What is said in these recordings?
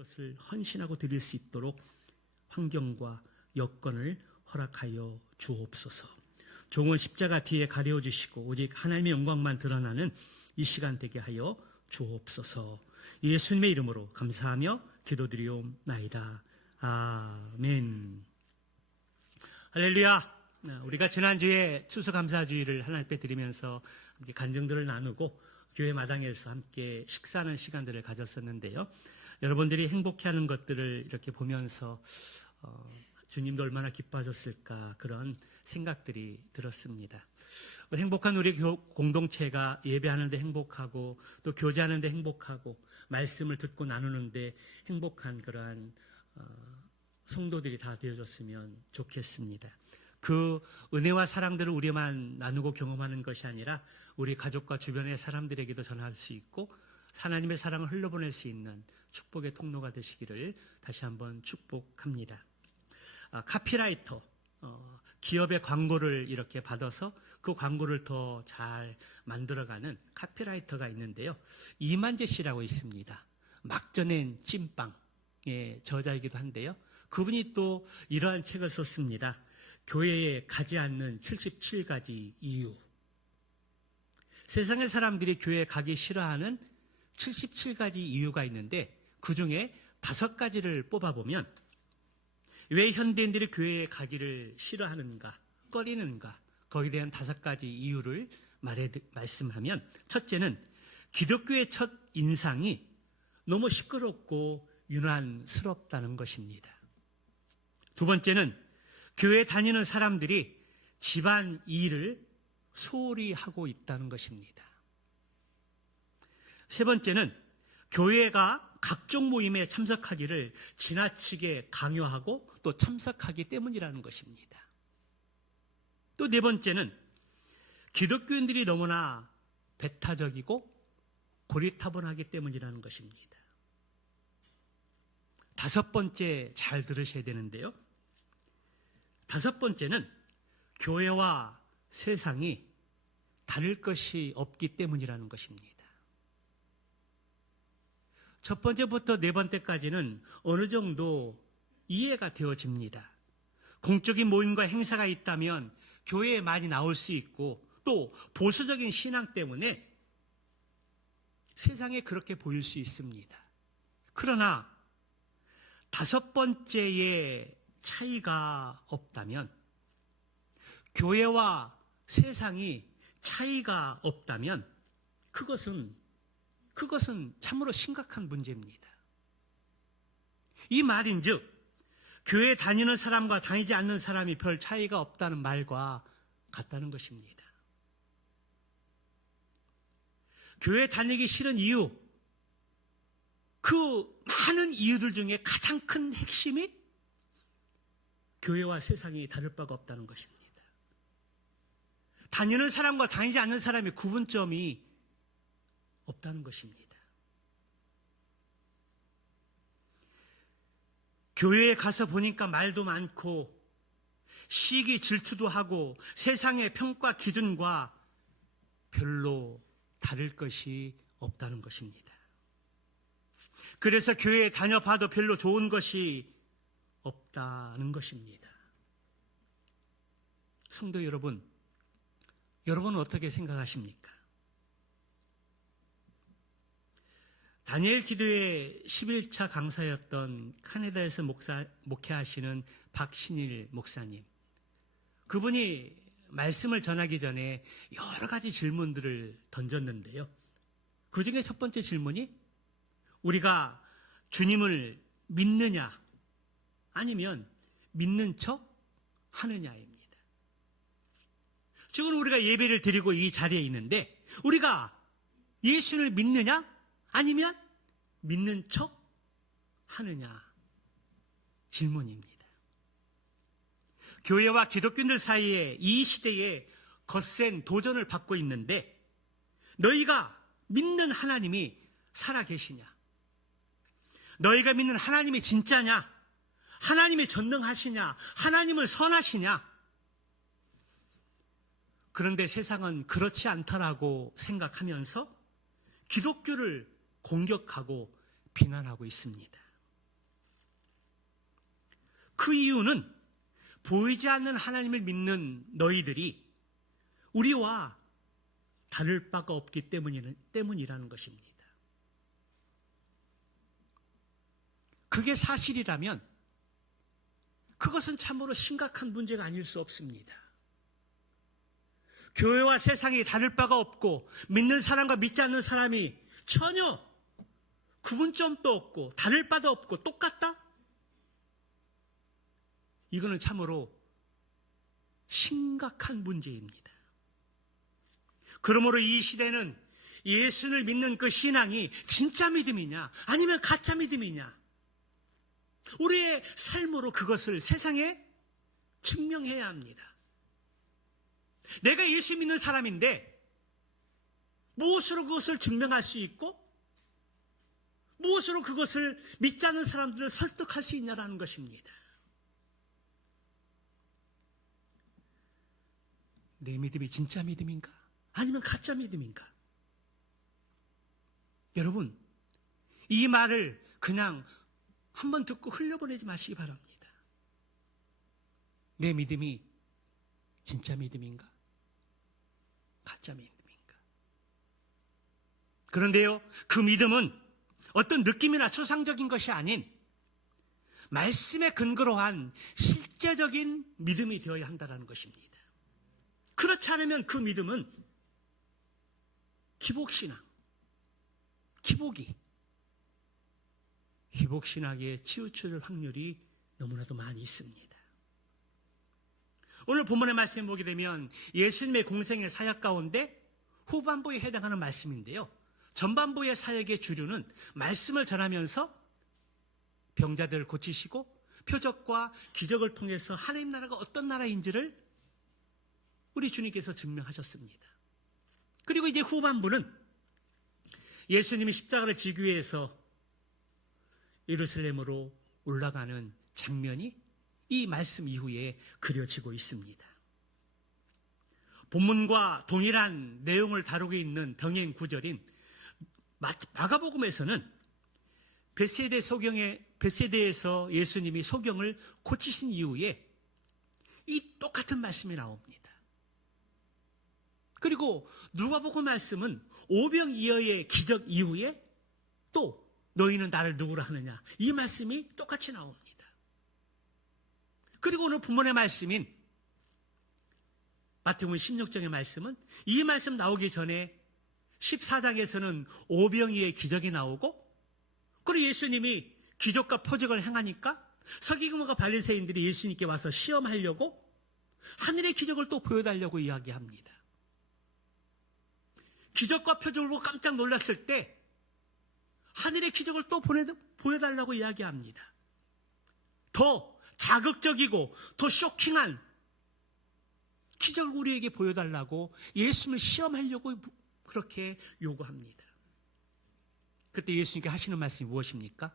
것을 헌신하고 드릴 수 있도록 환경과 여건을 허락하여 주옵소서. 종은 십자가 뒤에 가려워 주시고 오직 하나님의 영광만 드러나는 이 시간 되게 하여 주옵소서. 예수님의 이름으로 감사하며 기도드리옵나이다. 아멘. 할렐루야. 우리가 지난주에 추수감사주의를 하나님 앞에 드리면서 함께 간증들을 나누고 교회 마당에서 함께 식사하는 시간들을 가졌었는데요. 여러분들이 행복해하는 것들을 이렇게 보면서 주님도 얼마나 기뻐하셨을까 그런 생각들이 들었습니다. 행복한 우리 공동체가 예배하는데 행복하고 또 교제하는데 행복하고 말씀을 듣고 나누는데 행복한 그러한 성도들이 다 되어졌으면 좋겠습니다. 그 은혜와 사랑들을 우리만 나누고 경험하는 것이 아니라 우리 가족과 주변의 사람들에게도 전할 수 있고 하나님의 사랑을 흘러보낼 수 있는 축복의 통로가 되시기를 다시 한번 축복합니다. 카피라이터, 기업의 광고를 이렇게 받아서 그 광고를 더 잘 만들어가는 카피라이터가 있는데요. 이만재 씨라고 있습니다. 막 전엔 찐빵의 저자이기도 한데요. 그분이 또 이러한 책을 썼습니다. 교회에 가지 않는 77가지 이유. 세상의 사람들이 교회에 가기 싫어하는 77가지 이유가 있는데 그 중에 5가지를 뽑아보면 왜 현대인들이 교회에 가기를 싫어하는가, 꺼리는가, 거기에 대한 5가지 이유를 말씀하면 첫째는 기독교의 첫 인상이 너무 시끄럽고 유난스럽다는 것입니다. 두 번째는 교회 다니는 사람들이 집안 일을 소홀히 하고 있다는 것입니다. 세 번째는 교회가 각종 모임에 참석하기를 지나치게 강요하고 또 참석하기 때문이라는 것입니다. 또 네 번째는 기독교인들이 너무나 배타적이고 고리타분하기 때문이라는 것입니다. 5번째 잘 들으셔야 되는데요. 5번째는 교회와 세상이 다를 것이 없기 때문이라는 것입니다. 첫 번째부터 네 번째까지는 어느 정도 이해가 되어집니다. 공적인 모임과 행사가 있다면 교회에 많이 나올 수 있고 또 보수적인 신앙 때문에 세상에 그렇게 보일 수 있습니다. 그러나 5번째의 차이가 없다면, 교회와 세상이 차이가 없다면 그것은 참으로 심각한 문제입니다. 이 말인즉 교회 다니는 사람과 다니지 않는 사람이 별 차이가 없다는 말과 같다는 것입니다. 교회 다니기 싫은 이유, 그 많은 이유들 중에 가장 큰 핵심이 교회와 세상이 다를 바가 없다는 것입니다. 다니는 사람과 다니지 않는 사람의 구분점이 없다는 것입니다. 교회에 가서 보니까 말도 많고 시기 질투도 하고 세상의 평가 기준과 별로 다를 것이 없다는 것입니다. 그래서 교회에 다녀봐도 별로 좋은 것이 없다는 것입니다. 성도 여러분, 여러분은 어떻게 생각하십니까? 다니엘 기도회 11차 강사였던 카나다에서 목회하시는 박신일 목사님, 그분이 말씀을 전하기 전에 여러 가지 질문들을 던졌는데요. 그 중에 첫 번째 질문이 우리가 주님을 믿느냐 아니면 믿는 척 하느냐입니다. 지금 우리가 예배를 드리고 이 자리에 있는데 우리가 예수를 믿느냐 아니면 믿는 척 하느냐 질문입니다. 교회와 기독교인들 사이에 이 시대에 거센 도전을 받고 있는데 너희가 믿는 하나님이 살아계시냐? 너희가 믿는 하나님이 진짜냐? 하나님이 전능하시냐? 하나님은 선하시냐? 그런데 세상은 그렇지 않다라고 생각하면서 기독교를 공격하고 비난하고 있습니다. 그 이유는 보이지 않는 하나님을 믿는 너희들이 우리와 다를 바가 없기 때문이라는 것입니다. 그게 사실이라면 그것은 참으로 심각한 문제가 아닐 수 없습니다. 교회와 세상이 다를 바가 없고 믿는 사람과 믿지 않는 사람이 전혀 구분점도 없고 다를 바도 없고 똑같다? 이거는 참으로 심각한 문제입니다. 그러므로 이 시대는 예수를 믿는 그 신앙이 진짜 믿음이냐 아니면 가짜 믿음이냐, 우리의 삶으로 그것을 세상에 증명해야 합니다. 내가 예수 믿는 사람인데 무엇으로 그것을 증명할 수 있고 무엇으로 그것을 믿지 않는 사람들을 설득할 수 있냐라는 것입니다. 내 믿음이 진짜 믿음인가? 아니면 가짜 믿음인가? 여러분, 이 말을 그냥 한번 듣고 흘려보내지 마시기 바랍니다. 내 믿음이 진짜 믿음인가? 가짜 믿음인가? 그런데요, 그 믿음은 어떤 느낌이나 추상적인 것이 아닌 말씀에 근거로 한 실제적인 믿음이 되어야 한다는 것입니다. 그렇지 않으면 그 믿음은 기복신앙, 기복신학에 치우쳐질 확률이 너무나도 많이 있습니다. 오늘 본문의 말씀 보게 되면 예수님의 공생의 사역 가운데 후반부에 해당하는 말씀인데요. 전반부의 사역의 주류는 말씀을 전하면서 병자들을 고치시고 표적과 기적을 통해서 하나님 나라가 어떤 나라인지를 우리 주님께서 증명하셨습니다. 그리고 이제 후반부는 예수님이 십자가를 지기 위해서 예루살렘으로 올라가는 장면이 이 말씀 이후에 그려지고 있습니다. 본문과 동일한 내용을 다루고 있는 병행 구절인 마가복음에서는 벳세대에서 예수님이 소경을 고치신 이후에 이 똑같은 말씀이 나옵니다. 그리고 누가복음 말씀은 오병이어의 기적 이후에 또 너희는 나를 누구라 하느냐, 이 말씀이 똑같이 나옵니다. 그리고 오늘 본문의 말씀인 마태복음 16장의 말씀은 이 말씀 나오기 전에 14장에서는 오병이어의 기적이 나오고, 그리고 예수님이 기적과 표적을 행하니까 서기관과 바리새인들이 예수님께 와서 시험하려고 하늘의 기적을 또 보여달라고 이야기합니다. 기적과 표적을 보고 깜짝 놀랐을 때 하늘의 기적을 또 보여달라고 이야기합니다. 더 자극적이고 더 쇼킹한 기적을 우리에게 보여달라고 예수님을 시험하려고 그렇게 요구합니다. 그때 예수님께 하시는 말씀이 무엇입니까?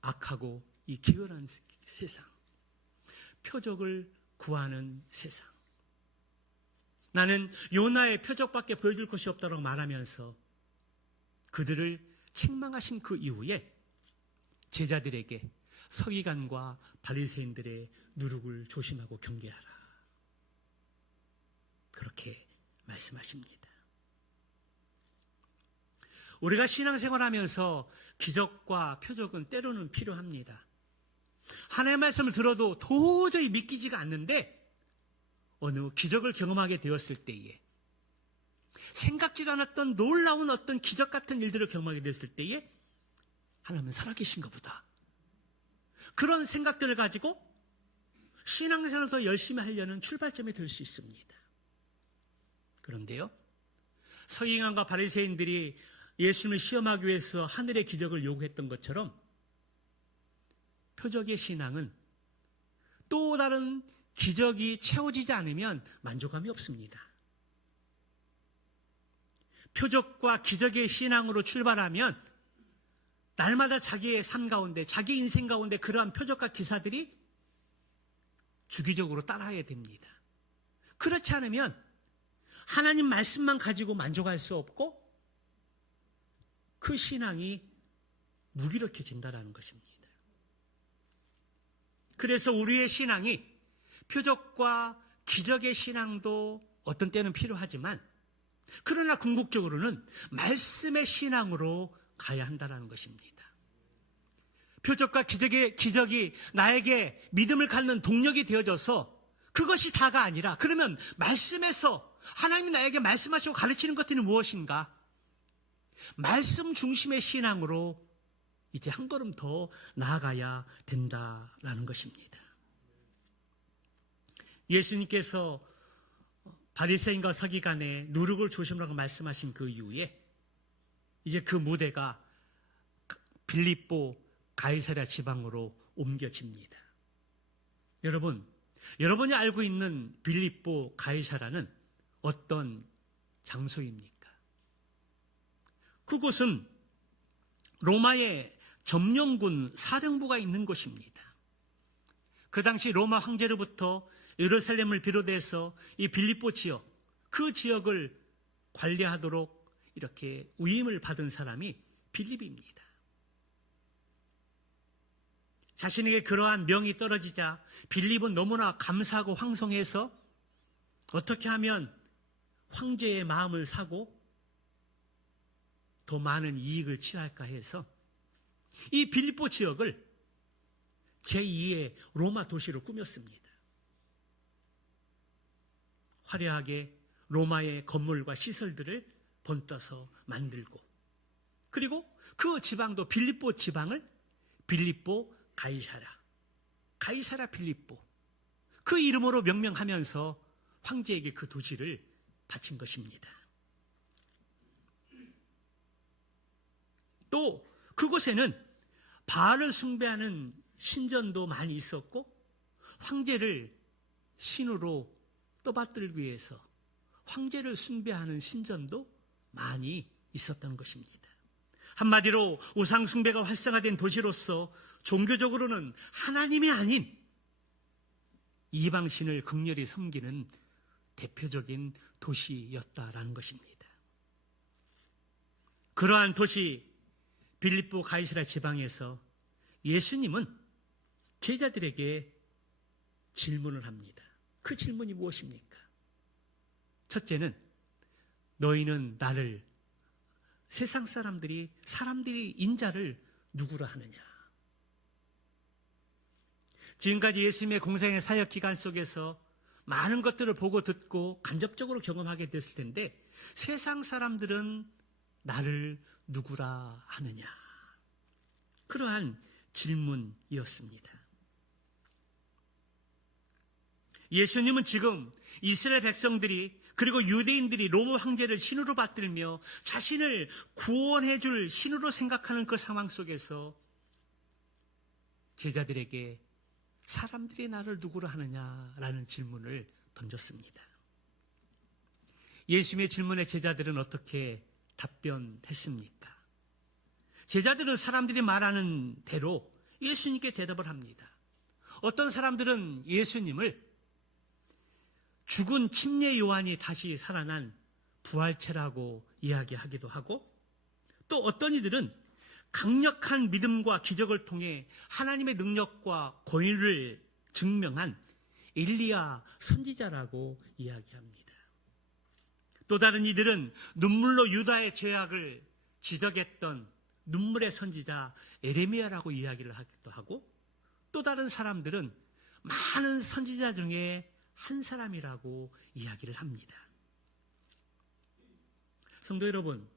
악하고 이 기öl한 세상, 표적을 구하는 세상, 나는 요나의 표적밖에 보여줄 것이 없다고 말하면서 그들을 책망하신 그 이후에 제자들에게 서기관과 바리새인들의 누룩을 조심하고 경계하라, 그렇게 말씀하십니다. 우리가 신앙생활하면서 기적과 표적은 때로는 필요합니다. 하나님의 말씀을 들어도 도저히 믿기지가 않는데 어느 기적을 경험하게 되었을 때에, 생각지도 않았던 놀라운 어떤 기적 같은 일들을 경험하게 됐을 때에 하나님은 살아계신가 보다, 그런 생각들을 가지고 신앙생활을 더 열심히 하려는 출발점이 될 수 있습니다. 그런데요, 서기관과 바리새인들이 예수님을 시험하기 위해서 하늘의 기적을 요구했던 것처럼 표적의 신앙은 또 다른 기적이 채워지지 않으면 만족감이 없습니다. 표적과 기적의 신앙으로 출발하면 날마다 자기의 삶 가운데, 자기 인생 가운데 그러한 표적과 기사들이 주기적으로 따라야 됩니다. 그렇지 않으면 하나님 말씀만 가지고 만족할 수 없고 그 신앙이 무기력해진다는 것입니다. 그래서 우리의 신앙이 표적과 기적의 신앙도 어떤 때는 필요하지만, 그러나 궁극적으로는 말씀의 신앙으로 가야 한다는 것입니다. 표적과 기적이 나에게 믿음을 갖는 동력이 되어져서 그것이 다가 아니라, 그러면 말씀에서 하나님이 나에게 말씀하시고 가르치는 것들이 무엇인가? 말씀 중심의 신앙으로 이제 한 걸음 더 나아가야 된다라는 것입니다. 예수님께서 바리새인과 서기관의 누룩을 조심하라고 말씀하신 그 이후에 이제 그 무대가 빌립보 가이사랴 지방으로 옮겨집니다. 여러분이 알고 있는 빌립보 가이사랴는 어떤 장소입니까? 그곳은 로마의 점령군 사령부가 있는 곳입니다. 그 당시 로마 황제로부터 예루살렘을 비롯해서 이 빌립보 지역, 그 지역을 관리하도록 이렇게 위임을 받은 사람이 빌립입니다. 자신에게 그러한 명이 떨어지자 빌립은 너무나 감사하고 황송해서 어떻게 하면 황제의 마음을 사고 더 많은 이익을 취할까 해서 이 빌립보 지역을 제2의 로마 도시로 꾸몄습니다. 화려하게 로마의 건물과 시설들을 번떠서 만들고, 그리고 그 지방도 빌립보 지방을 빌립보 가이사랴 빌립보, 그 이름으로 명명하면서 황제에게 그 도시를 바친 것입니다. 또 그곳에는 바알을 숭배하는 신전도 많이 있었고, 황제를 신으로 떠받들기 위해서 황제를 숭배하는 신전도 많이 있었던 것입니다. 한마디로 우상 숭배가 활성화된 도시로서 종교적으로는 하나님이 아닌 이방신을 극렬히 섬기는 대표적인 도시였다라는 것입니다. 그러한 도시 빌립보 가이사랴 지방에서 예수님은 제자들에게 질문을 합니다. 그 질문이 무엇입니까? 첫째는, 너희는 나를, 세상 사람들이 인자를 누구라 하느냐? 지금까지 예수님의 공생의 사역 기간 속에서 많은 것들을 보고 듣고 간접적으로 경험하게 됐을 텐데, 세상 사람들은 나를 누구라 하느냐? 그러한 질문이었습니다. 예수님은 지금 이스라엘 백성들이, 그리고 유대인들이 로마 황제를 신으로 받들며 자신을 구원해 줄 신으로 생각하는 그 상황 속에서 제자들에게 사람들이 나를 누구로 하느냐라는 질문을 던졌습니다. 예수님의 질문에 제자들은 어떻게 답변했습니까? 제자들은 사람들이 말하는 대로 예수님께 대답을 합니다. 어떤 사람들은 예수님을 죽은 침례 요한이 다시 살아난 부활체라고 이야기하기도 하고, 또 어떤 이들은 강력한 믿음과 기적을 통해 하나님의 능력과 권위를 증명한 엘리야 선지자라고 이야기합니다. 또 다른 이들은 눈물로 유다의 죄악을 지적했던 눈물의 선지자 에레미야라고 이야기를 하기도 하고, 또 다른 사람들은 많은 선지자 중에 한 사람이라고 이야기를 합니다. 성도 여러분,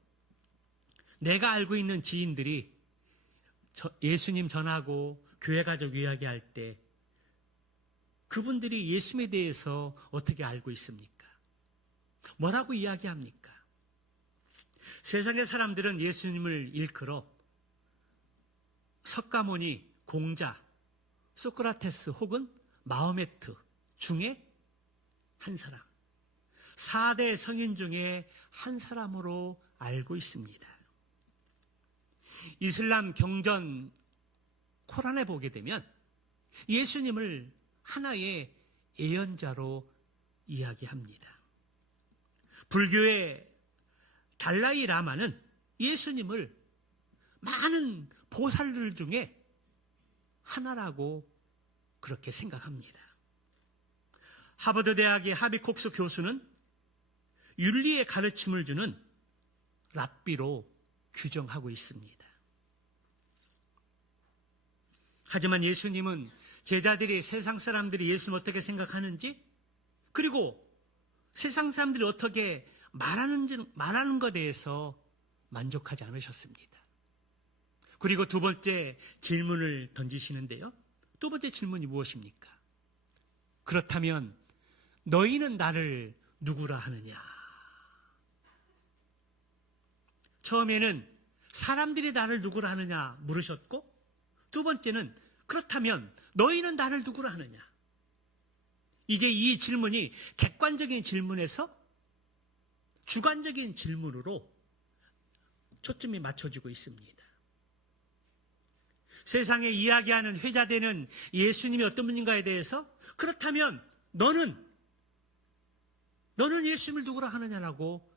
내가 알고 있는 지인들이 예수님 전하고 교회 가족 이야기할 때 그분들이 예수님에 대해서 어떻게 알고 있습니까? 뭐라고 이야기합니까? 세상의 사람들은 예수님을 일컬어 석가모니, 공자, 소크라테스 혹은 마호메트 중에 한 사람, 4대 성인 중에 한 사람으로 알고 있습니다. 이슬람 경전 코란에 보게 되면 예수님을 하나의 예언자로 이야기합니다. 불교의 달라이 라마는 예수님을 많은 보살들 중에 하나라고 그렇게 생각합니다. 하버드 대학의 하비 콕스 교수는 윤리의 가르침을 주는 랍비로 규정하고 있습니다. 하지만 예수님은 제자들이 세상 사람들이 예수님을 어떻게 생각하는지, 그리고 세상 사람들이 어떻게 말하는 것에 대해서 만족하지 않으셨습니다. 그리고 두 번째 질문을 던지시는데요. 두 번째 질문이 무엇입니까? 그렇다면 너희는 나를 누구라 하느냐? 처음에는 사람들이 나를 누구라 하느냐 물으셨고, 두 번째는 그렇다면 너희는 나를 누구라 하느냐? 이제 이 질문이 객관적인 질문에서 주관적인 질문으로 초점이 맞춰지고 있습니다. 세상에 이야기하는 회자되는 예수님이 어떤 분인가에 대해서 그렇다면 너는 예수님을 누구라 하느냐라고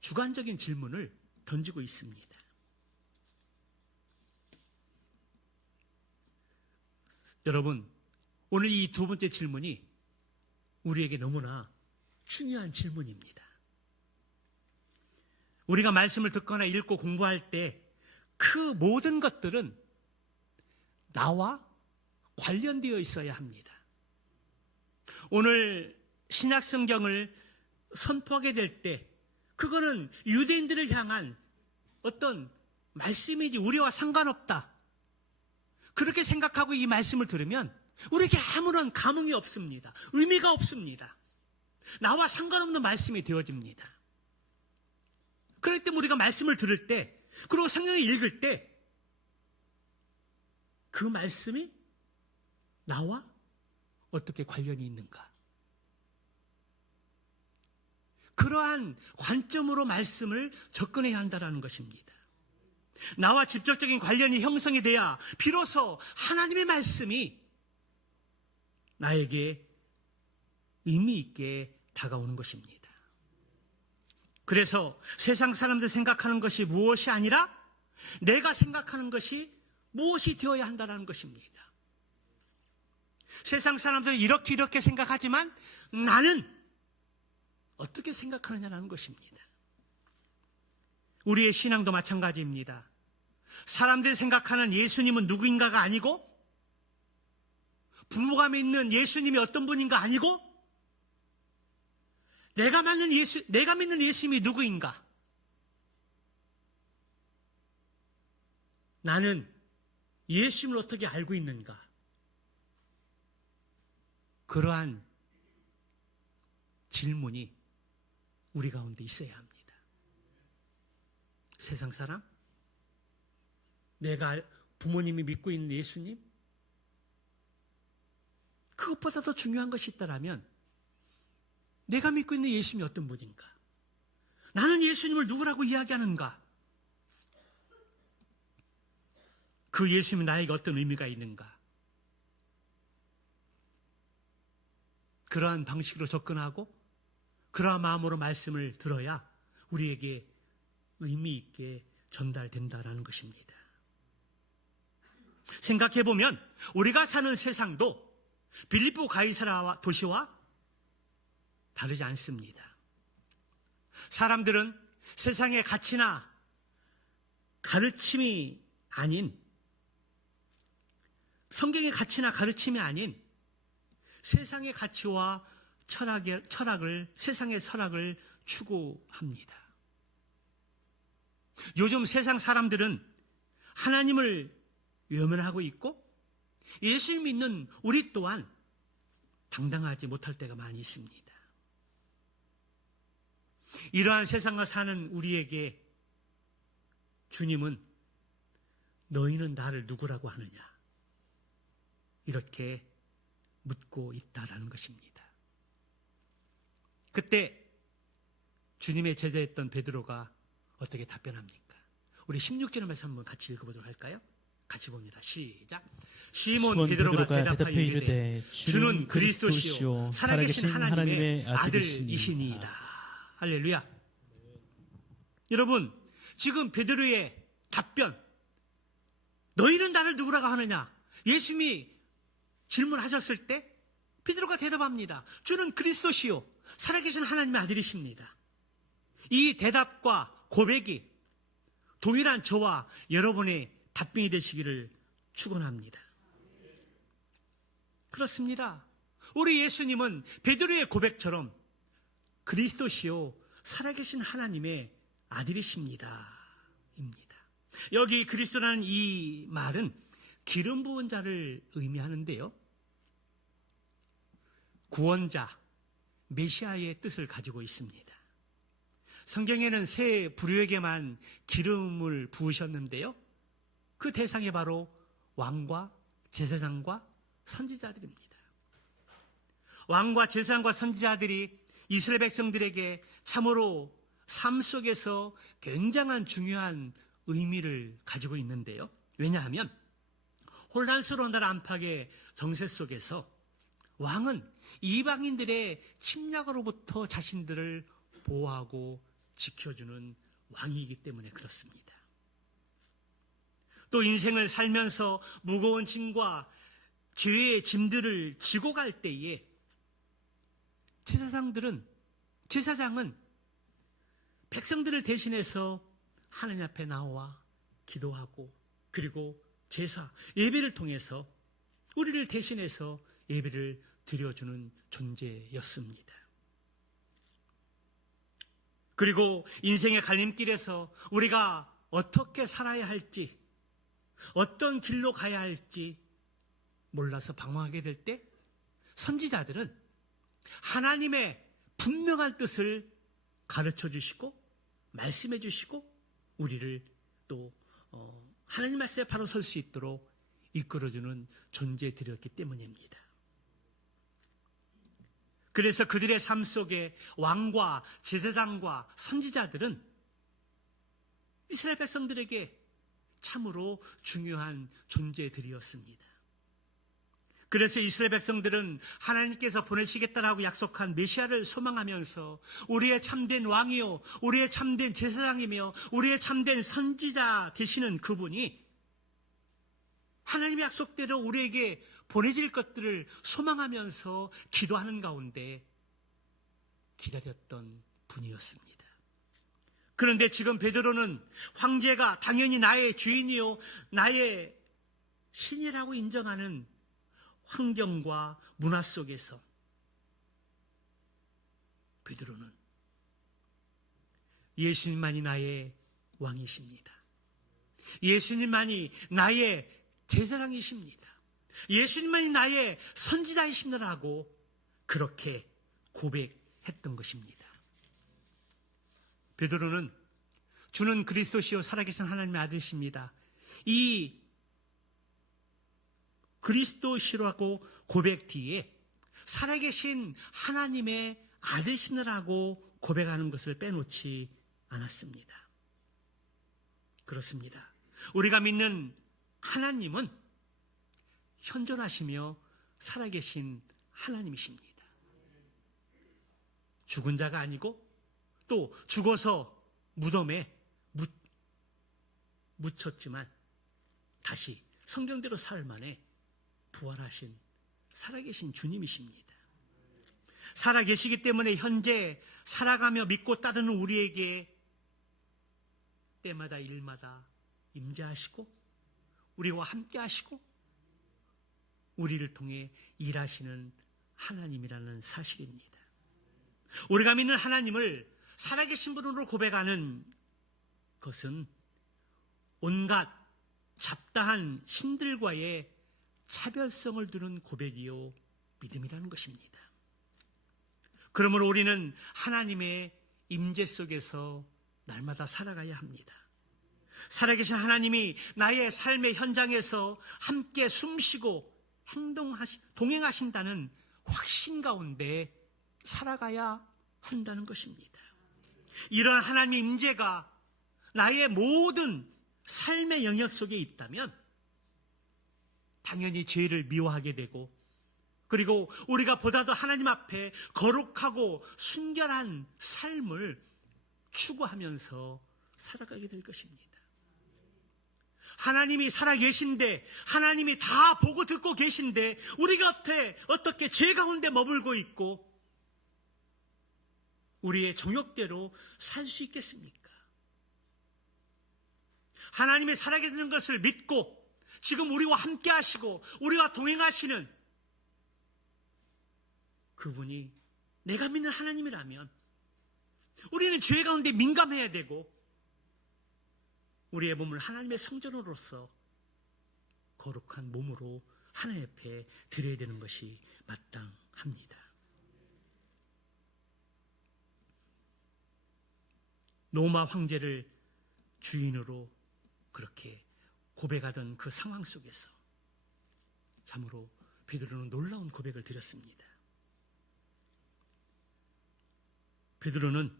주관적인 질문을 던지고 있습니다. 여러분, 오늘 이 두 번째 질문이 우리에게 너무나 중요한 질문입니다. 우리가 말씀을 듣거나 읽고 공부할 때 그 모든 것들은 나와 관련되어 있어야 합니다. 오늘 신약 성경을 선포하게 될 때 그거는 유대인들을 향한 어떤 말씀이지 우리와 상관없다, 그렇게 생각하고 이 말씀을 들으면 우리에게 아무런 감흥이 없습니다. 의미가 없습니다. 나와 상관없는 말씀이 되어집니다. 그럴 때 우리가 말씀을 들을 때, 그리고 성경을 읽을 때 그 말씀이 나와 어떻게 관련이 있는가? 그러한 관점으로 말씀을 접근해야 한다는 것입니다. 나와 직접적인 관련이 형성이 돼야 비로소 하나님의 말씀이 나에게 의미 있게 다가오는 것입니다. 그래서 세상 사람들 생각하는 것이 무엇이 아니라 내가 생각하는 것이 무엇이 되어야 한다는 것입니다. 세상 사람들은 이렇게 생각하지만 나는 어떻게 생각하느냐는 것입니다. 우리의 신앙도 마찬가지입니다. 사람들이 생각하는 예수님은 누구인가가 아니고, 부모가 믿는 예수님이 어떤 분인가 아니고, 내가 믿는 예수님이 누구인가? 나는 예수님을 어떻게 알고 있는가? 그러한 질문이 우리 가운데 있어야 합니다. 세상 사람? 내가 부모님이 믿고 있는 예수님? 그것보다 더 중요한 것이 있다면 내가 믿고 있는 예수님이 어떤 분인가? 나는 예수님을 누구라고 이야기하는가? 그 예수님이 나에게 어떤 의미가 있는가? 그러한 방식으로 접근하고 그러한 마음으로 말씀을 들어야 우리에게 의미 있게 전달된다라는 것입니다. 생각해보면 우리가 사는 세상도 빌립보 가이사라 도시와 다르지 않습니다. 사람들은 세상의 가치나 가르침이 아닌, 성경의 가치나 가르침이 아닌 세상의 가치와 세상의 철학을 추구합니다. 요즘 세상 사람들은 하나님을 외면하고 있고 예수 믿는 우리 또한 당당하지 못할 때가 많이 있습니다. 이러한 세상을 사는 우리에게 주님은 너희는 나를 누구라고 하느냐? 이렇게 묻고 있다라는 것입니다. 그때 주님의 제자였던 베드로가 어떻게 답변합니까? 우리 16절의 말씀 한번 같이 읽어보도록 할까요? 같이 봅니다. 시작. 시몬 베드로가 대답하여 이르되 주는 그리스도시요 살아계신 하나님의 아들이시니이다. 할렐루야. 여러분, 지금 베드로의 답변, 너희는 나를 누구라고 하느냐? 예수님이 질문하셨을 때 베드로가 대답합니다. 주는 그리스도시요 살아계신 하나님의 아들이십니다. 이 대답과 고백이 동일한 저와 여러분의 답변이 되시기를 축원합니다. 그렇습니다. 우리 예수님은 베드로의 고백처럼 그리스도시요 살아계신 하나님의 아들이십니다. 입니다. 여기 그리스도라는 이 말은 기름 부은 자를 의미하는데요. 구원자, 메시아의 뜻을 가지고 있습니다. 성경에는 세 부류에게만 기름을 부으셨는데요. 그 대상이 바로 왕과 제사장과 선지자들입니다. 왕과 제사장과 선지자들이 이스라엘 백성들에게 참으로 삶 속에서 굉장한 중요한 의미를 가지고 있는데요. 왜냐하면 혼란스러운 나라 안팎의 정세 속에서 왕은 이방인들의 침략으로부터 자신들을 보호하고 지켜주는 왕이기 때문에 그렇습니다. 또 인생을 살면서 무거운 짐과 죄의 짐들을 지고 갈 때에 제사장은 백성들을 대신해서 하나님 앞에 나와 기도하고 그리고 제사, 예배를 통해서 우리를 대신해서 예배를 드려주는 존재였습니다. 그리고 인생의 갈림길에서 우리가 어떻게 살아야 할지, 어떤 길로 가야 할지 몰라서 방황하게 될 때 선지자들은 하나님의 분명한 뜻을 가르쳐 주시고 말씀해 주시고 우리를 또 하나님 말씀에 바로 설 수 있도록 이끌어주는 존재들이었기 때문입니다. 그래서 그들의 삶 속에 왕과 제사장과 선지자들은 이스라엘 백성들에게 참으로 중요한 존재들이었습니다. 그래서 이스라엘 백성들은 하나님께서 보내시겠다라고 약속한 메시아를 소망하면서 우리의 참된 왕이요, 우리의 참된 제사장이며 우리의 참된 선지자 되시는 그분이 하나님의 약속대로 우리에게 보내질 것들을 소망하면서 기도하는 가운데 기다렸던 분이었습니다. 그런데 지금 베드로는 황제가 당연히 나의 주인이요 나의 신이라고 인정하는 환경과 문화 속에서 베드로는 예수님만이 나의 왕이십니다. 예수님만이 나의 제사장이십니다. 예수님만이 나의 선지자이십니다라고 그렇게 고백했던 것입니다. 베드로는 주는 그리스도시요 살아계신 하나님의 아들이십니다. 이 그리스도시라고 고백 뒤에 살아계신 하나님의 아들이시라고 고백하는 것을 빼놓지 않았습니다. 그렇습니다. 우리가 믿는 하나님은 현존하시며 살아계신 하나님이십니다. 죽은 자가 아니고 또 죽어서 무덤에 묻혔지만 다시 성경대로 사흘 만에 부활하신 살아계신 주님이십니다. 살아계시기 때문에 현재 살아가며 믿고 따르는 우리에게 때마다 일마다 임재하시고 우리와 함께 하시고 우리를 통해 일하시는 하나님이라는 사실입니다. 우리가 믿는 하나님을 살아계신 분으로 고백하는 것은 온갖 잡다한 신들과의 차별성을 두는 고백이요 믿음이라는 것입니다. 그러므로 우리는 하나님의 임재 속에서 날마다 살아가야 합니다. 살아계신 하나님이 나의 삶의 현장에서 함께 숨쉬고 동행하신다는 확신 가운데 살아가야 한다는 것입니다. 이런 하나님의 임재가 나의 모든 삶의 영역 속에 있다면 당연히 죄를 미워하게 되고 그리고 우리가 보다도 하나님 앞에 거룩하고 순결한 삶을 추구하면서 살아가게 될 것입니다. 하나님이 살아계신데, 하나님이 다 보고 듣고 계신데 우리 곁에 어떻게 죄 가운데 머물고 있고 우리의 정욕대로 살 수 있겠습니까? 하나님이 살아계시는 것을 믿고 지금 우리와 함께 하시고 우리와 동행하시는 그분이 내가 믿는 하나님이라면 우리는 죄 가운데 민감해야 되고 우리의 몸을 하나님의 성전으로서 거룩한 몸으로 하나님 앞에 드려야 되는 것이 마땅합니다. 로마 황제를 주인으로 그렇게 고백하던 그 상황 속에서 참으로 베드로는 놀라운 고백을 드렸습니다. 베드로는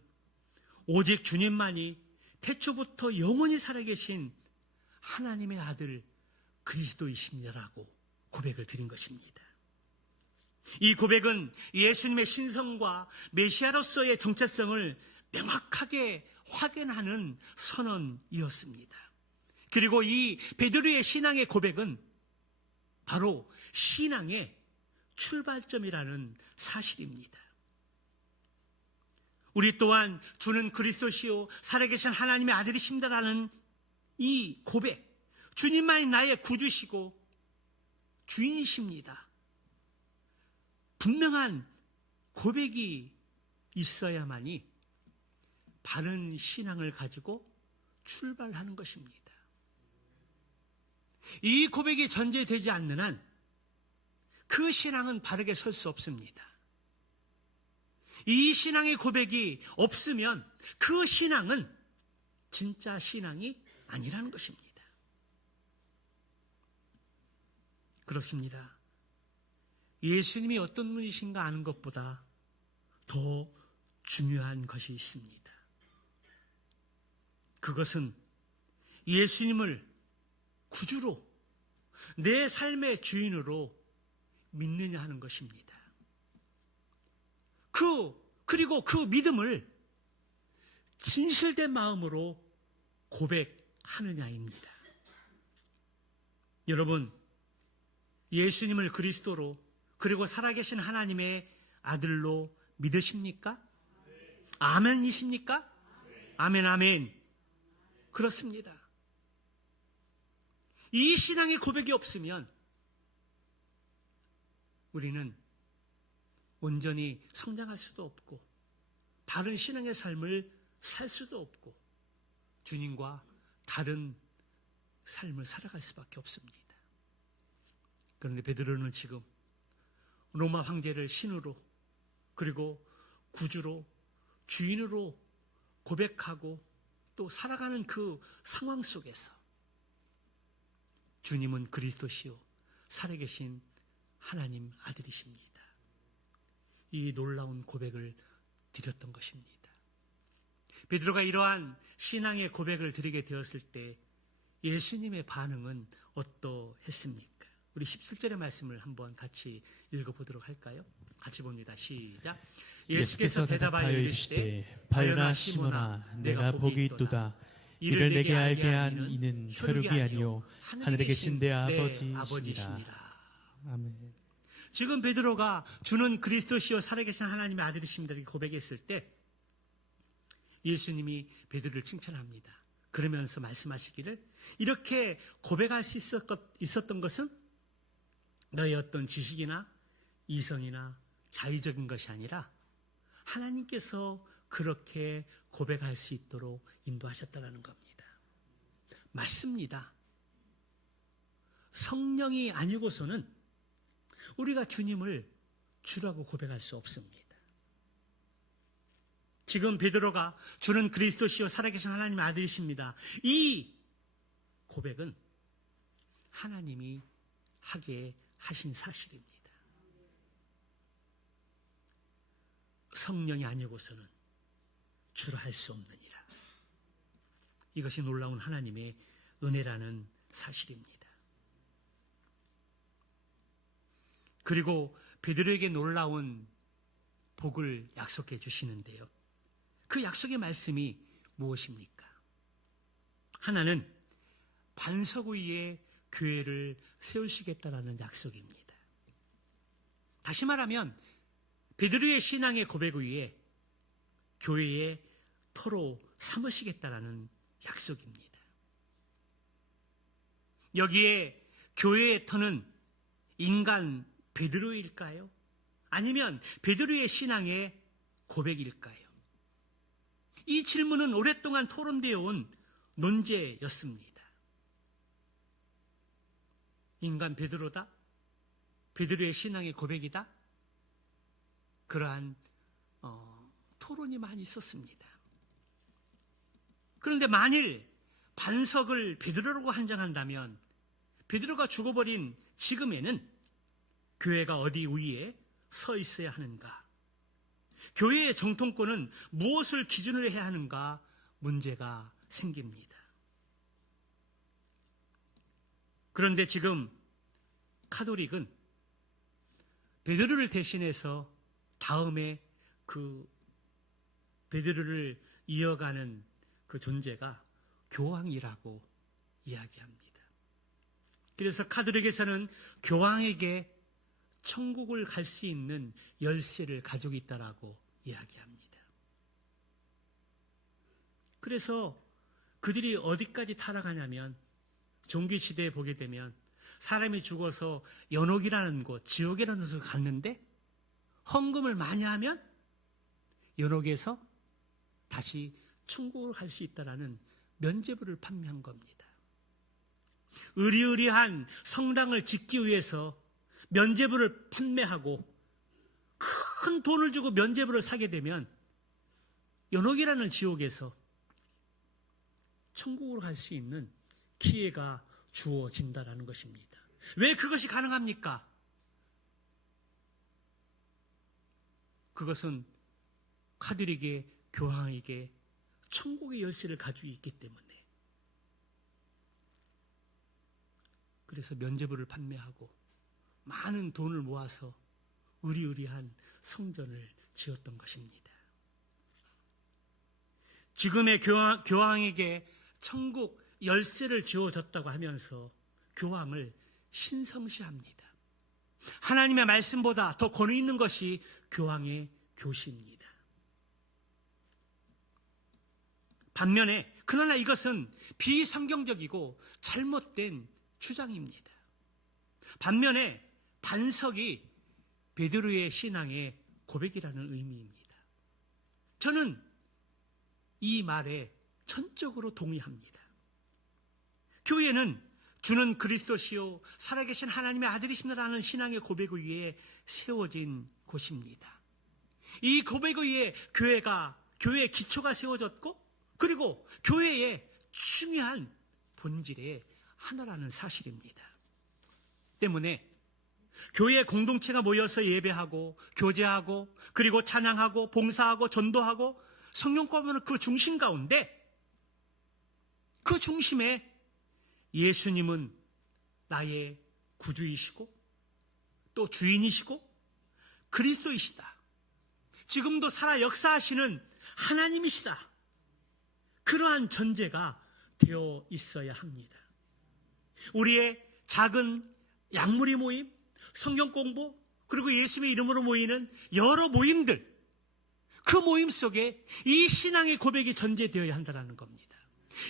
오직 주님만이 태초부터 영원히 살아계신 하나님의 아들 그리스도이십니다라고 고백을 드린 것입니다. 이 고백은 예수님의 신성과 메시아로서의 정체성을 명확하게 확인하는 선언이었습니다. 그리고 이 베드로의 신앙의 고백은 바로 신앙의 출발점이라는 사실입니다. 우리 또한 주는 그리스도시요 살아계신 하나님의 아들이십니다라는 이 고백, 주님만이 나의 구주시고 주인이십니다. 분명한 고백이 있어야만이 바른 신앙을 가지고 출발하는 것입니다. 이 고백이 전제되지 않는 한 그 신앙은 바르게 설 수 없습니다. 이 신앙의 고백이 없으면 그 신앙은 진짜 신앙이 아니라는 것입니다. 그렇습니다. 예수님이 어떤 분이신가 아는 것보다 더 중요한 것이 있습니다. 그것은 예수님을 구주로 내 삶의 주인으로 믿느냐 하는 것입니다. 그리고 그 믿음을 진실된 마음으로 고백하느냐입니다. 여러분, 예수님을 그리스도로 그리고 살아계신 하나님의 아들로 믿으십니까? 아멘이십니까? 아멘, 아멘. 그렇습니다. 이 신앙의 고백이 없으면 우리는 온전히 성장할 수도 없고 바른 신앙의 삶을 살 수도 없고 주님과 다른 삶을 살아갈 수밖에 없습니다. 그런데 베드로는 지금 로마 황제를 신으로 그리고 구주로 주인으로 고백하고 또 살아가는 그 상황 속에서 주님은 그리스도시요 살아계신 하나님 아들이십니다. 이 놀라운 고백을 드렸던 것입니다. 베드로가 이러한 신앙의 고백을 드리게 되었을 때 예수님의 반응은 어떠했습니까? 우리 17절의 말씀을 한번 같이 읽어보도록 할까요? 같이 봅니다. 시작. 예수께서 대답하여 이르시되 바요나 시몬아 내가 복이 있도다. 이를 내게 알게 한 이는 혈육이 아니요 하늘에 계신 내 아버지시니라. 아멘. 지금 베드로가 주는 그리스도시요 살아계신 하나님의 아들이십니다 이렇게 고백했을 때 예수님이 베드로를 칭찬합니다. 그러면서 말씀하시기를 이렇게 고백할 수 있었던 것은 너의 어떤 지식이나 이성이나 자의적인 것이 아니라 하나님께서 그렇게 고백할 수 있도록 인도하셨다는 겁니다. 맞습니다. 성령이 아니고서는 우리가 주님을 주라고 고백할 수 없습니다. 지금 베드로가 주는 그리스도시요 살아계신 하나님의 아들이십니다. 이 고백은 하나님이 하게 하신 사실입니다. 성령이 아니고서는 주라 할 수 없느니라. 이것이 놀라운 하나님의 은혜라는 사실입니다. 그리고 베드로에게 놀라운 복을 약속해 주시는데요. 그 약속의 말씀이 무엇입니까? 하나는 반석 위에 교회를 세우시겠다라는 약속입니다. 다시 말하면 베드로의 신앙의 고백 위에 교회의 터로 삼으시겠다라는 약속입니다. 여기에 교회의 터는 인간 베드로일까요? 아니면 베드로의 신앙의 고백일까요? 이 질문은 오랫동안 토론되어 온 논제였습니다. 인간 베드로다? 베드로의 신앙의 고백이다? 그러한 토론이 많이 있었습니다. 그런데 만일 반석을 베드로라고 한정한다면 베드로가 죽어버린 지금에는 교회가 어디 위에 서 있어야 하는가? 교회의 정통권은 무엇을 기준으로 해야 하는가? 문제가 생깁니다. 그런데 지금 카톨릭은 베드로를 대신해서 다음에 그 베드로를 이어가는 그 존재가 교황이라고 이야기합니다. 그래서 카톨릭에서는 교황에게 천국을 갈 수 있는 열쇠를 가지고 있다라고 이야기합니다. 그래서 그들이 어디까지 타락하냐면 종교시대에 보게 되면 사람이 죽어서 연옥이라는 곳, 지옥이라는 곳을 갔는데 헌금을 많이 하면 연옥에서 다시 천국을 갈 수 있다라는 면죄부를 판매한 겁니다. 의리의리한 성당을 짓기 위해서 면죄부를 판매하고 큰 돈을 주고 면죄부를 사게 되면 연옥이라는 지옥에서 천국으로 갈 수 있는 기회가 주어진다라는 것입니다. 왜 그것이 가능합니까? 그것은 카톨릭의 교황에게 천국의 열쇠를 가지고 있기 때문에. 그래서 면죄부를 판매하고 많은 돈을 모아서 의리의리한 성전을 지었던 것입니다. 지금의 교황에게 천국 열쇠를 주어졌다고 하면서 교황을 신성시합니다. 하나님의 말씀보다 더 권위 있는 것이 교황의 교시입니다. 반면에 그러나 이것은 비성경적이고 잘못된 주장입니다. 반면에 반석이 베드로의 신앙의 고백이라는 의미입니다. 저는 이 말에 전적으로 동의합니다. 교회는 주는 그리스도시요 살아계신 하나님의 아들이십니다라는 신앙의 고백 위에 세워진 곳입니다. 이 고백 위에 교회의 기초가 세워졌고 그리고 교회의 중요한 본질의 하나라는 사실입니다. 때문에 교회 공동체가 모여서 예배하고 교제하고 그리고 찬양하고 봉사하고 전도하고 성령 공부는 그 중심 가운데 그 중심에 예수님은 나의 구주이시고 또 주인이시고 그리스도이시다. 지금도 살아 역사하시는 하나님이시다. 그러한 전제가 되어 있어야 합니다. 우리의 작은 약물이 모임, 성경 공부, 그리고 예수님의 이름으로 모이는 여러 모임들, 그 모임 속에 이 신앙의 고백이 전제되어야 한다는 겁니다.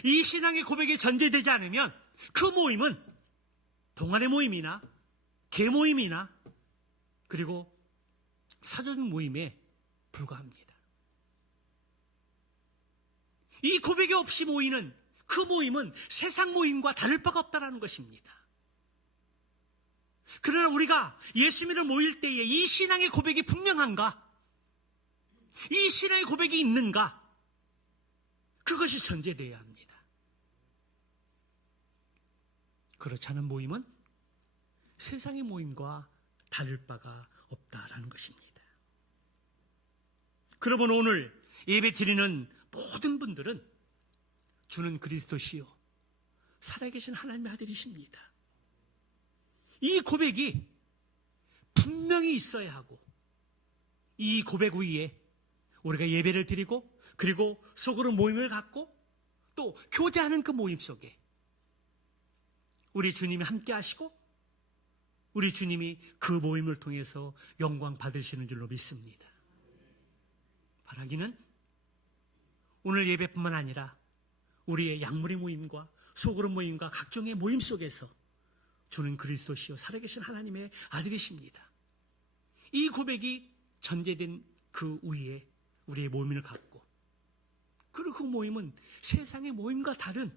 이 신앙의 고백이 전제되지 않으면 그 모임은 동아리 모임이나 개 모임이나 그리고 사전 모임에 불과합니다. 이 고백이 없이 모이는 그 모임은 세상 모임과 다를 바가 없다는 것입니다. 그러나 우리가 예수님을 모일 때에 이 신앙의 고백이 분명한가? 이 신앙의 고백이 있는가? 그것이 전제되어야 합니다. 그렇지 않은 모임은 세상의 모임과 다를 바가 없다라는 것입니다. 그러면 오늘 예배 드리는 모든 분들은 주는 그리스도시요 살아계신 하나님의 아들이십니다. 이 고백이 분명히 있어야 하고 이 고백 위에 우리가 예배를 드리고 그리고 속으로 모임을 갖고 또 교제하는 그 모임 속에 우리 주님이 함께 하시고 우리 주님이 그 모임을 통해서 영광 받으시는 줄로 믿습니다. 바라기는 오늘 예배뿐만 아니라 우리의 양무리 모임과 소그룹 모임과 각종의 모임 속에서 주는 그리스도시요 살아계신 하나님의 아들이십니다. 이 고백이 전제된 그 위에 우리의 모임을 갖고, 그리고 그 모임은 세상의 모임과 다른,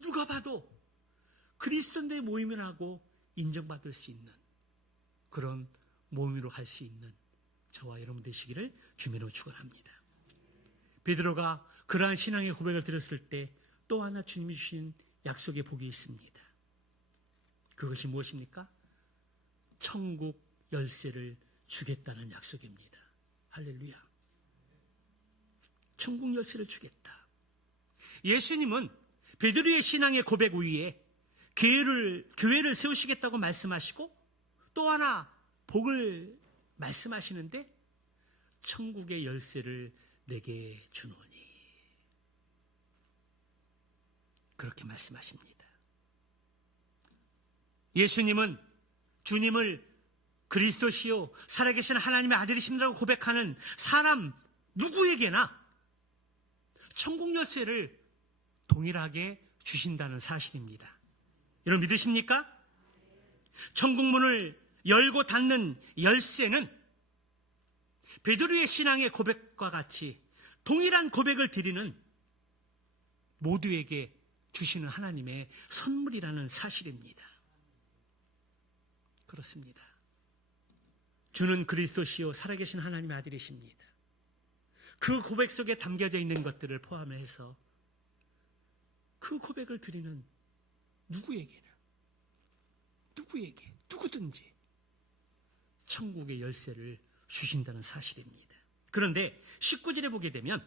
누가 봐도 그리스도인의 모임이라고 인정받을 수 있는 그런 모임으로 갈 수 있는 저와 여러분 되시기를 주님으로 축원합니다. 베드로가 그러한 신앙의 고백을 들었을 때 또 하나 주님이 주신 약속의 복이 있습니다. 그것이 무엇입니까? 천국 열쇠를 주겠다는 약속입니다. 할렐루야. 천국 열쇠를 주겠다. 예수님은 베드로의 신앙의 고백 위에 교회를 세우시겠다고 말씀하시고 또 하나 복을 말씀하시는데 천국의 열쇠를 내게 주노니 그렇게 말씀하십니다. 예수님은 주님을 그리스도시요 살아계신 하나님의 아들이십니다라고 고백하는 사람 누구에게나 천국 열쇠를 동일하게 주신다는 사실입니다. 여러분 믿으십니까? 천국문을 열고 닫는 열쇠는 베드로의 신앙의 고백과 같이 동일한 고백을 드리는 모두에게 주시는 하나님의 선물이라는 사실입니다. 그렇습니다. 주는 그리스도시요 살아계신 하나님의 아들이십니다. 그 고백 속에 담겨져 있는 것들을 포함해서 그 고백을 드리는 누구든지 천국의 열쇠를 주신다는 사실입니다. 그런데 19절에 보게 되면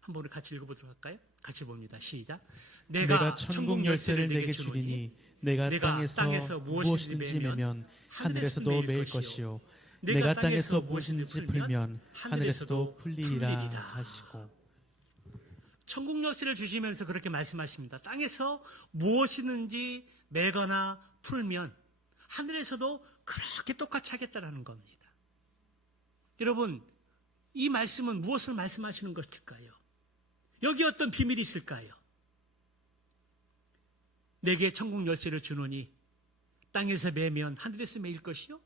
한번 우리 같이 읽어보도록 할까요? 같이 봅니다. 시작. 내가 천국 열쇠를 내게 주리니 내가 땅에서 무엇이든지 매면 하늘에서도 매일 것이요 내가 땅에서 무엇이든지 풀면 하늘에서도 풀리리라 하시고. 천국 열쇠를 주시면서 그렇게 말씀하십니다. 땅에서 무엇이든지 매거나 풀면 하늘에서도 그렇게 똑같이 하겠다라는 겁니다. 여러분, 이 말씀은 무엇을 말씀하시는 것일까요? 여기 어떤 비밀이 있을까요? 내게 천국 열쇠를 주노니 땅에서 매면 하늘에서 매일 것이요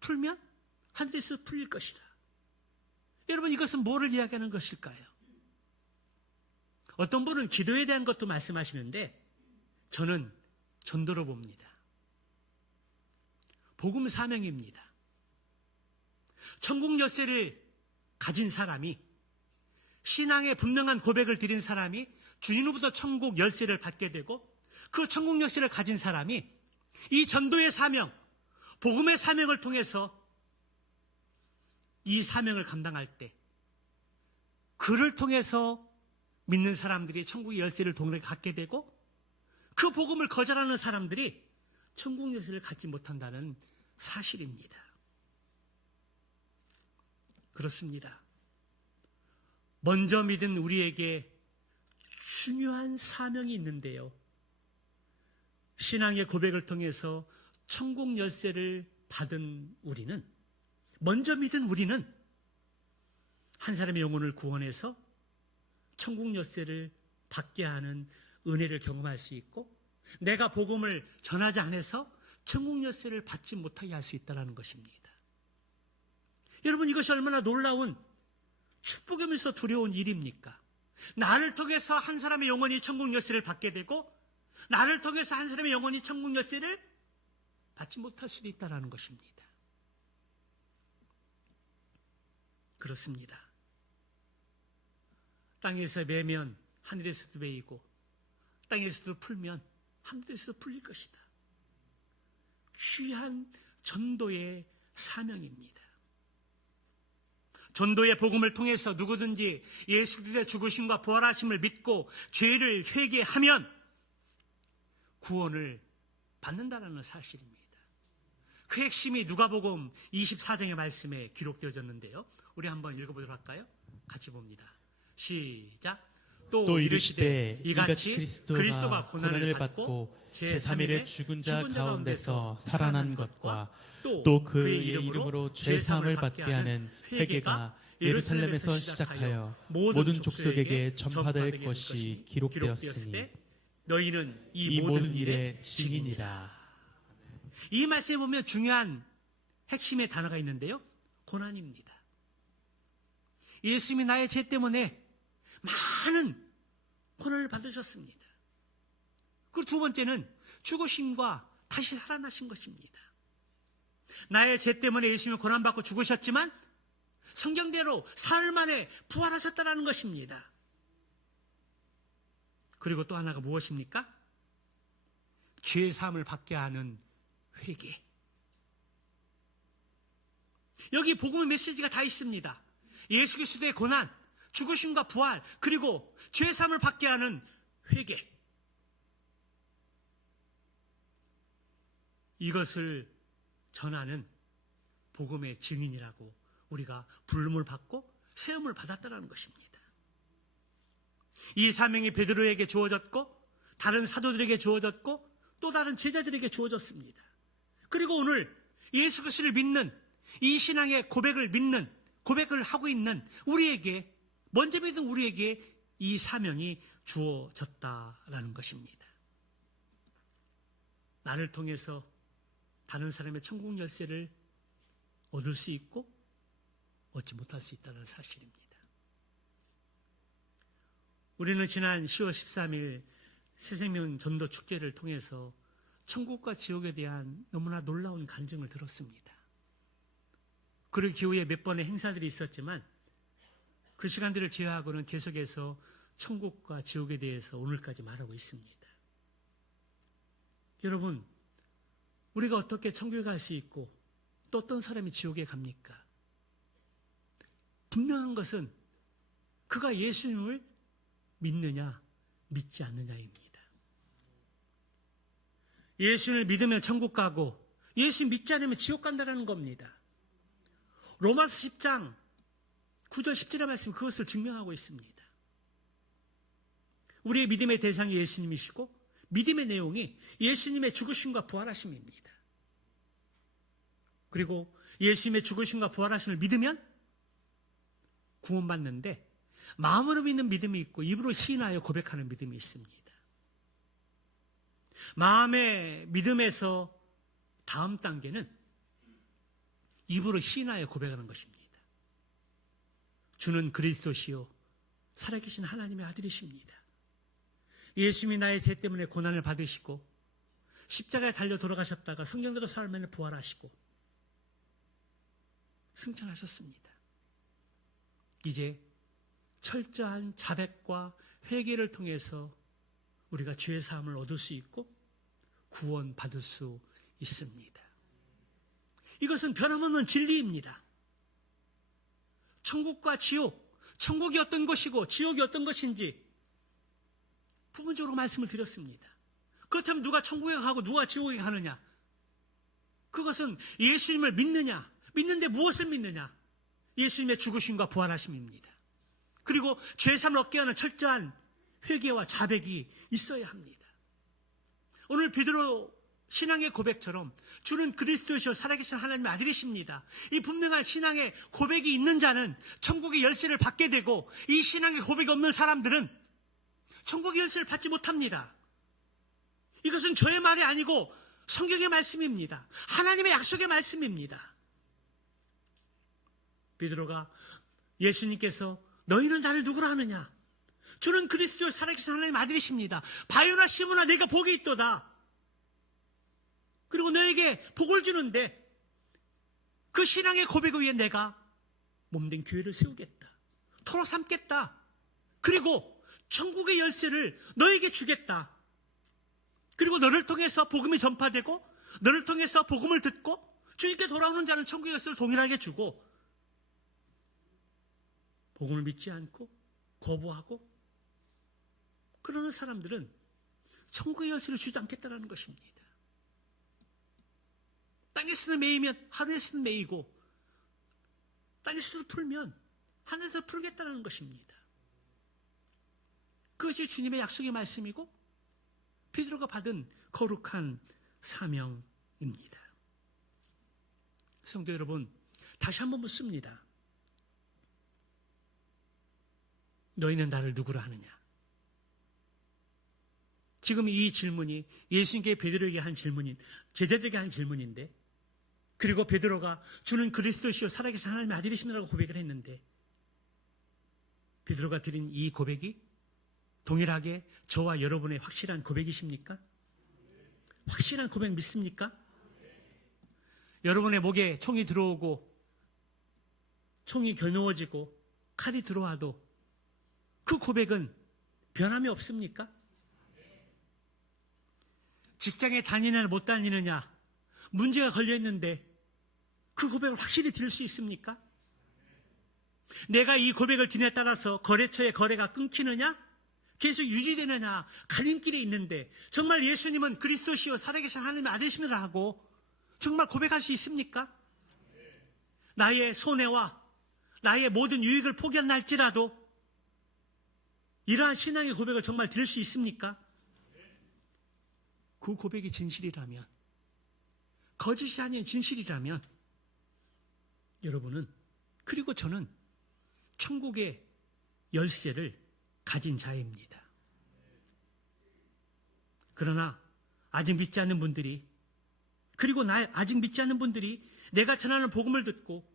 풀면 하늘에서 풀릴 것이다. 여러분, 이것은 뭐를 이야기하는 것일까요? 어떤 분은 기도에 대한 것도 말씀하시는데 저는 전도로 봅니다. 복음 사명입니다. 천국 열쇠를 가진 사람이, 신앙의 분명한 고백을 드린 사람이 주님으로부터 천국 열쇠를 받게 되고, 그 천국 열쇠를 가진 사람이 이 전도의 사명, 복음의 사명을 통해서 이 사명을 감당할 때 그를 통해서 믿는 사람들이 천국의 열쇠를 동일하게 갖게 되고, 그 복음을 거절하는 사람들이 천국 열쇠를 갖지 못한다는 사실입니다. 그렇습니다. 먼저 믿은 우리에게 중요한 사명이 있는데요. 신앙의 고백을 통해서 천국 열쇠를 받은 우리는, 먼저 믿은 우리는 한 사람의 영혼을 구원해서 천국 열쇠를 받게 하는 은혜를 경험할 수 있고, 내가 복음을 전하지 않아서 천국 열쇠를 받지 못하게 할 수 있다는 것입니다. 여러분, 이것이 얼마나 놀라운 축복이면서 두려운 일입니까? 나를 통해서 한 사람의 영혼이 천국 열쇠를 받게 되고, 나를 통해서 한 사람의 영혼이 천국 열쇠를 받지 못할 수도 있다는 것입니다. 그렇습니다. 땅에서 매면 하늘에서도 매이고, 땅에서도 풀면 하늘에서도 풀릴 것이다. 귀한 전도의 사명입니다. 전도의 복음을 통해서 누구든지 예수 그리스도의 죽으심과 부활하심을 믿고 죄를 회개하면 구원을 받는다는 사실입니다. 그 핵심이 누가복음 24장의 말씀에 기록되어졌는데요. 우리 한번 읽어보도록 할까요? 같이 봅니다. 시작. 또 이르시되 이같이 그리스도가 고난을 받고 제3일에 죽은 자 가운데서 살아난 것과 또 그의 이름으로 죄사함을 받게 하는 회개가 예루살렘에서 시작하여 모든 족속에게 전파될 것이 기록되었으니 너희는 이 모든 일의 증인이라. 이 말씀에 보면 중요한 핵심의 단어가 있는데요. 고난입니다. 예수님이 나의 죄 때문에 많은 고난을 받으셨습니다. 그리고 두 번째는 죽으심과 다시 살아나신 것입니다. 나의 죄 때문에 예수님이 고난받고 죽으셨지만 성경대로 사흘 만에 부활하셨다는 것입니다. 그리고 또 하나가 무엇입니까? 죄사함을 받게 하는 회개. 여기 복음의 메시지가 다 있습니다. 예수 그리스도의 고난, 죽으심과 부활, 그리고 죄사함을 받게 하는 회개. 이것을 전하는 복음의 증인이라고 우리가 부름을 받고 세움을 받았다는 것입니다. 이 사명이 베드로에게 주어졌고 다른 사도들에게 주어졌고 또 다른 제자들에게 주어졌습니다. 그리고 오늘 예수 그리스도를 믿는 이 신앙의 고백을 하고 있는 우리에게, 먼저 믿은 우리에게 이 사명이 주어졌다라는 것입니다. 나를 통해서 다른 사람의 천국 열쇠를 얻을 수 있고 얻지 못할 수 있다는 사실입니다. 우리는 지난 10월 13일 새생명 전도 축제를 통해서 천국과 지옥에 대한 너무나 놀라운 간증을 들었습니다. 그리고 기후에 몇 번의 행사들이 있었지만 그 시간들을 제외하고는 계속해서 천국과 지옥에 대해서 오늘까지 말하고 있습니다. 여러분, 우리가 어떻게 천국에 갈 수 있고 또 어떤 사람이 지옥에 갑니까? 분명한 것은 그가 예수님을 믿느냐 믿지 않느냐입니다. 예수님을 믿으면 천국 가고 예수 믿지 않으면 지옥 간다는 겁니다. 로마서 10장 9절 10절의 말씀이 그것을 증명하고 있습니다. 우리의 믿음의 대상이 예수님이시고 믿음의 내용이 예수님의 죽으심과 부활하심입니다. 그리고 예수님의 죽으심과 부활하심을 믿으면 구원받는데 마음으로 믿는 믿음이 있고 입으로 시인하여 고백하는 믿음이 있습니다. 마음의 믿음에서 다음 단계는 입으로 시인하여 고백하는 것입니다. 주는 그리스도시요 살아계신 하나님의 아들이십니다. 예수님이 나의 죄 때문에 고난을 받으시고 십자가에 달려 돌아가셨다가 성경대로 살면 부활하시고 승천하셨습니다. 이제 철저한 자백과 회개를 통해서 우리가 죄 사함을 얻을 수 있고 구원받을 수 있습니다. 이것은 변함없는 진리입니다. 천국과 지옥, 천국이 어떤 것이고 지옥이 어떤 것인지 부분적으로 말씀을 드렸습니다. 그렇다면 누가 천국에 가고 누가 지옥에 가느냐? 그것은 예수님을 믿느냐? 믿는데 무엇을 믿느냐? 예수님의 죽으심과 부활하심입니다. 그리고 죄사함을 얻게 하는 철저한 회개와 자백이 있어야 합니다. 오늘 베드로 신앙의 고백처럼 주는 그리스도시요 살아계신 하나님의 아들이십니다. 이 분명한 신앙의 고백이 있는 자는 천국의 열쇠를 받게 되고 이 신앙의 고백이 없는 사람들은 천국의 열쇠를 받지 못합니다. 이것은 저의 말이 아니고 성경의 말씀입니다. 하나님의 약속의 말씀입니다. 베드로가 예수님께서 너희는 나를 누구라 하느냐? 주는 그리스도 살아계신 하나님의 아들이십니다. 바요나 시므나 내가 복이 있도다. 그리고 너에게 복을 주는데 그 신앙의 고백을 위해 내가 몸된 교회를 세우겠다. 터로 삼겠다. 그리고 천국의 열쇠를 너에게 주겠다. 그리고 너를 통해서 복음이 전파되고 너를 통해서 복음을 듣고 주님께 돌아오는 자는 천국의 열쇠를 동일하게 주고 복음을 믿지 않고 거부하고 그러는 사람들은 천국의 열쇠를 주지 않겠다는 것입니다. 땅에서는 매이면 하늘에서는 매이고 땅에서도 풀면 하늘에서 풀겠다는 것입니다. 그것이 주님의 약속의 말씀이고 베드로가 받은 거룩한 사명입니다. 성도 여러분, 다시 한번 묻습니다. 너희는 나를 누구라 하느냐? 지금 이 질문이 예수님께 베드로에게 한 질문인, 제자들에게 한 질문인데, 그리고 베드로가 주는 그리스도시요 살아계신 하나님의 아들이십니다라고 고백을 했는데, 베드로가 드린 이 고백이 동일하게 저와 여러분의 확실한 고백이십니까? 확실한 고백 믿습니까? 여러분의 목에 총이 들어오고 총이 겨누어지고 칼이 들어와도 그 고백은 변함이 없습니까? 직장에 다니느냐 못 다니느냐 문제가 걸려있는데 그 고백을 확실히 드릴 수 있습니까? 내가 이 고백을 드냐에 따라서 거래처의 거래가 끊기느냐 계속 유지되느냐 갈림길에 있는데 정말 예수님은 그리스도시요 살아계신 하나님의 아들이십니다 하고 정말 고백할 수 있습니까? 나의 손해와 나의 모든 유익을 포기한다 할지라도 이러한 신앙의 고백을 정말 드릴 수 있습니까? 그 고백이 진실이라면, 거짓이 아닌 진실이라면 여러분은, 그리고 저는 천국의 열쇠를 가진 자입니다. 그러나 아직 믿지 않는 분들이, 그리고 아직 믿지 않는 분들이 내가 전하는 복음을 듣고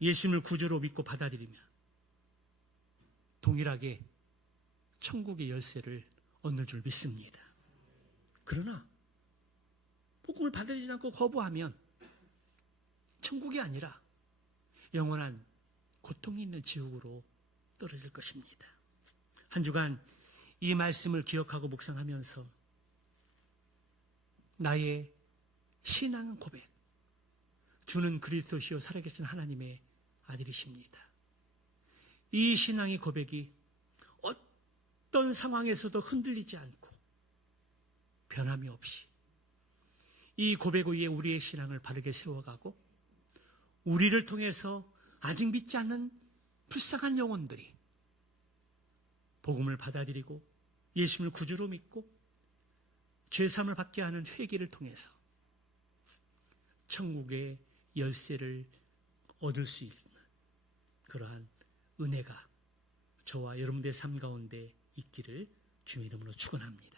예수님을 구주로 믿고 받아들이면 동일하게 천국의 열쇠를 얻는 줄 믿습니다. 그러나 복음을 받아들이지 않고 거부하면 천국이 아니라 영원한 고통이 있는 지옥으로 떨어질 것입니다. 한 주간 이 말씀을 기억하고 묵상하면서 나의 신앙 고백, 주는 그리스도시요 살아계신 하나님의 아들이십니다. 이 신앙의 고백이 어떤 상황에서도 흔들리지 않고 변함이 없이 이 고백 위에 우리의 신앙을 바르게 세워가고 우리를 통해서 아직 믿지 않는 불쌍한 영혼들이 복음을 받아들이고 예수님을 구주로 믿고 죄사함을 받게 하는 회개를 통해서 천국의 열쇠를 얻을 수 있는 그러한 은혜가 저와 여러분들의 삶 가운데 있기를 주의 이름으로 축원합니다.